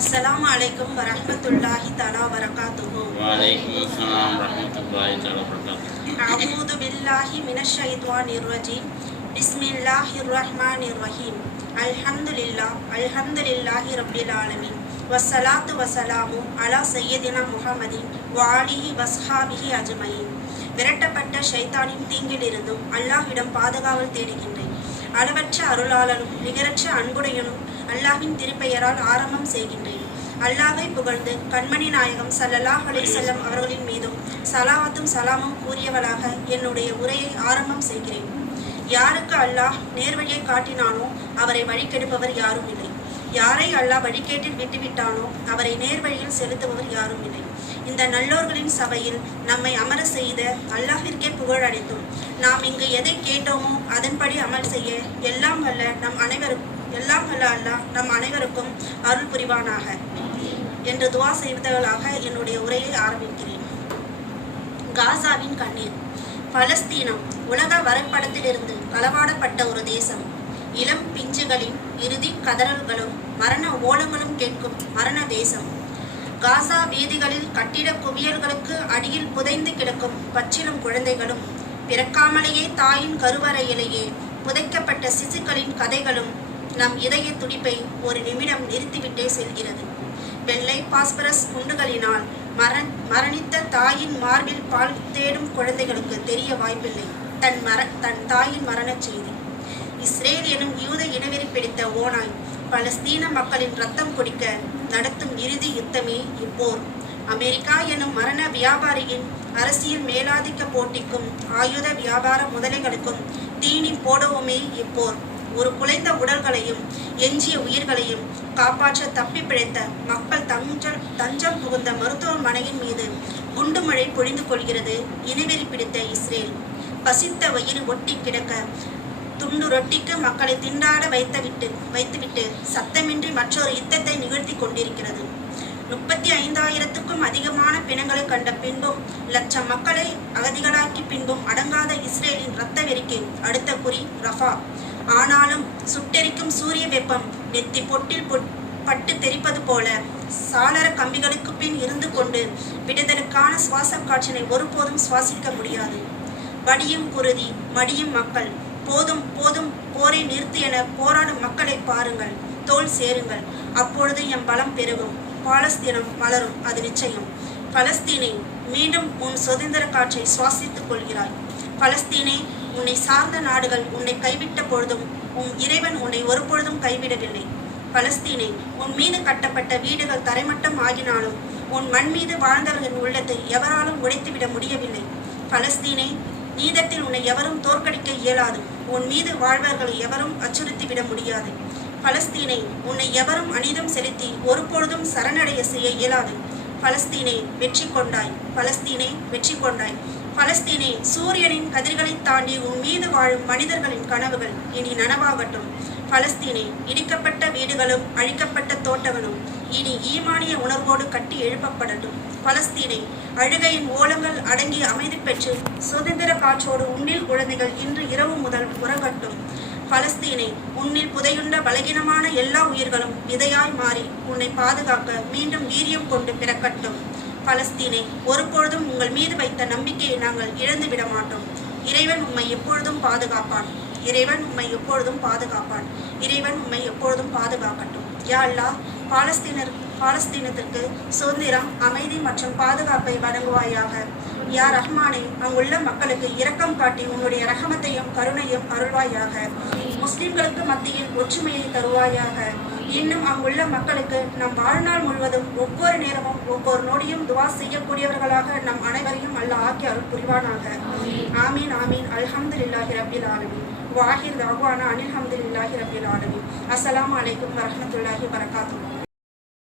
அஸ்ஸலாமு அலைக்கும் வரஹ்மத்துல்லாஹி தலா வரகாத்துஹு வ அலைக்கும் அஸ்ஸலாம் வரஹ்மத்துல்லாஹி தஆலா வரகாத்துஹு அஊது பில்லாஹி மினஷ் ஷைத்தானிர் அல்ஹம்துலில்லாஹி ரப்பில் ஆலமீன் வஸ்ஸலாத்து வசலாமு அலா சையதினா முஹம்மதின் வாலிஹி வஸ்ஹாபிஹி அஜ்மயின் விரட்டப்பட்ட ஷைத்தானின் தீங்கிலிருந்தும் அல்லாஹ்விடம் பாதுகாவல் தேடுகின்றேன். அளவற்ற அருளாளனும் நிகரற்ற அன்புடையனும் அல்லாஹின் திருப்பெயரால் ஆரம்பம் செய்கின்றேன். அல்லாஹை புகழ்ந்து கண்மணி நாயகம் சல்லல்லாஹ் அலைஹி அவர்களின் மீதும் சலாவத்தும் சலாமும் கூறியவளாக என்னுடைய உரையை ஆரம்பம் செய்கிறேன். யாருக்கு அல்லாஹ் நேர்வழியை காட்டினானோ அவரை வழிகெடுப்பவர் யாரும் இல்லை. யாரை அல்லாஹ் வழிகேட்டில் விட்டுவிட்டானோ அவரை நேர்வழியில் செலுத்துபவர் யாரும் இல்லை. இந்த நல்லோர்களின் சபையில் நம்மை அமர செய்த அல்லாஹிற்கே புகழ் அளித்தோம். நாம் இங்கு எதை கேட்டோமோ அதன்படி அமல் செய்ய எல்லாம் வல்ல நம் அனைவருக்கும் எல்லாம் வல்ல அல்லாஹ் நம் அனைவருக்கும் அருள் புரிவானாக. என்று துவா செய்தவர்களாக என்னுடைய உரையை ஆரம்பிக்கிறேன். காசாவின் கண்ணீர். பலஸ்தீனம் உலக வரைபடத்திலிருந்து களவாடப்பட்ட ஒரு தேசம். இளம் பிஞ்சுகளின் இறுதி கதறல்களும் மரண ஓலங்களும் கேட்கும் மரண தேசம். காசா வீதிகளில் கட்டிட குவியல்களுக்கு அடியில் புதைந்து கிடக்கும் பச்சிலும் குழந்தைகளும் பிறக்காமலேயே தாயின் கருவறையிலேயே புதைக்கப்பட்ட சிசுக்களின் கதைகளும் நம் இதய துடிப்பை ஒரு நிமிடம் நிறுத்திவிட்டே செல்கிறது. வெள்ளை பாஸ்பரஸ் குண்டுகளினால் மரண் மரணித்த தாயின் மார்பில் பால் தேடும் குழந்தைகளுக்கு தெரிய வாய்ப்பில்லை. தன் மர தன் தாயின் மரணச் செய்தி. இஸ்ரேல் எனும் யூத இனவெறி பிடித்த ஓனாய் பலஸ்தீன மக்களின் ரத்தம் குடிக்க நடத்தும் இறுதி யுத்தமே இப்போர். அமெரிக்கா எனும் மரண வியாபாரியின் அரசியல் மேலாதிக்க போட்டிக்கும் ஆயுத வியாபார முதலைகளுக்கும் தீனி போடவுமே இப்போர். ஒரு குலைந்த உடல்களையும் எஞ்சிய உயிர்களையும் காப்பாற்ற தப்பி பிழைத்த மக்கள் தஞ்சம் தஞ்சம் புகுந்த மருத்துவமனையின் மீது குண்டு மழை பொழிந்து கொள்கிறது இனவெறி பிடித்த இஸ்ரேல். பசித்த வயிறு ஒட்டி கிடக்க துண்டு ரொட்டிக்கு மக்களை திண்டாட வைத்துவிட்டு வைத்துவிட்டு சத்தமின்றி மற்றொரு யுத்தத்தை நிகழ்த்தி கொண்டிருக்கிறது. முப்பத்தி ஐந்தாயிரத்துக்கும் அதிகமான பிணங்களை கண்ட பின்பும் லட்சம் மக்களை அகதிகளாக்கி பின்பும் அடங்காத இஸ்ரேலின் இரத்த வெறிக்கு அடுத்த குறி ரஃபா. ஆனாலும் சுட்டெரிக்கும் சூரிய வெப்பம் நெத்தி பொட்டில் பட்டு தெரிப்பது போல சாளர கம்பிகளுக்கு பின் இருந்து கொண்டு விடுதலுக்கான சுவாச காற்றினை ஒருபோதும் சுவாசிக்க முடியாது. வடியும் குருதி மடியும் மக்கள் போதும் போதும் போரை நிறுத்து என போராடும் மக்களை பாருங்கள் தோல் சேருங்கள். அப்பொழுது எம் பலம் பெருகும். பாலஸ்தீனம் மலரும் அது நிச்சயம். பலஸ்தீனை மீண்டும் உன் சுதந்திர காற்றை சுவாசித்துக் கொள்கிறாய். பலஸ்தீனே உன்னை சார்ந்த நாடுகள் உன்னை கைவிட்ட பொழுதும் உன் இறைவன் உன்னை ஒருபொழுதும் கைவிடவில்லை. பலஸ்தீனை உன் மீது கட்டப்பட்ட வீடுகள் தரைமட்டம் ஆகினாலும் உன் மண் மீது வாழ்ந்தவர்களின் உள்ளத்தை எவராலும் உடைத்துவிட முடியவில்லை. பலஸ்தீனை நீதத்தில் உன்னை எவரும் தோற்கடிக்க இயலாது. உன் மீது வாழ்வர்களை எவரும் அச்சுறுத்திவிட முடியாது. பலஸ்தீனை உன்னை எவரும் அனிதம் செலுத்தி ஒருபொழுதும் சரணடைய செய்ய இயலாது. பலஸ்தீனை வெற்றி கொண்டாய். பலஸ்தீனை வெற்றி கொண்டாய். பலஸ்தீனே சூரியனின் கதிர்களை தாண்டி உன் மீது வாழும் மனிதர்களின் கனவுகள் இனி நனவாகட்டும். பலஸ்தீனை இடிக்கப்பட்ட வீடுகளும் அழிக்கப்பட்ட தோட்டங்களும் இனி ஈமானிய உணர்வோடு கட்டி எழுப்பப்படட்டும். பலஸ்தீனை அழுகையின் ஓலங்கள் அடங்கி அமைதி பெற்று சுதந்திர காற்றோடு உன்னில் குழந்தைகள் இன்று இரவு முதல் உறங்கட்டும். பலஸ்தீனை உன்னில் புதையுண்ட பலகீனமான எல்லா உயிர்களும் விதையாய் மாறி உன்னை பாதுகாக்க மீண்டும் வீரியம் கொண்டு பிறக்கட்டும். பலஸ்தீனை ஒருபொழுதும் உங்கள் மீது வைத்த நம்பிக்கையை நாங்கள் இழந்து விட மாட்டோம் இறைவன் உம்மை எப்பொழுதும் பாதுகாப்பான். இறைவன் உம்மை எப்பொழுதும் பாதுகாப்பான். இறைவன் உம்மை எப்பொழுதும் பாதுகாக்கட்டும். யா பாலஸ்தீனர் பாலஸ்தீனத்திற்கு சுதந்திரம் அமைதி மற்றும் பாதுகாப்பை வழங்குவாயாக. யா ரஹ்மானே அங்குள்ள மக்களுக்கு இரக்கம் காட்டி உன்னுடைய ரகமத்தையும் கருணையும் அருள்வாயாக. முஸ்லிம்களுக்கு மத்தியில் ஒற்றுமையை தருவாயாக. இன்னும் அங்குள்ள மக்களுக்கு நம் வாழ்நாள் முழுவதும் ஒவ்வொரு நேரமும் ஒவ்வொரு நொடியும் துவா செய்யக்கூடியவர்களாக நம் அனைவரையும் அல்லாஹ் ஆக்கி அருள் புரிவானாக. ஆமீன் ஆமீன். அல்ஹம்துலில்லாஹி ரபில் ஆலமி வாஹிர் தாவானா அனில் ஹம்துலில்லாஹி ரபில் ஆலமி அஸ்லாம் அலைக்கும் வரமத்துல்லாஹி வரகாத்து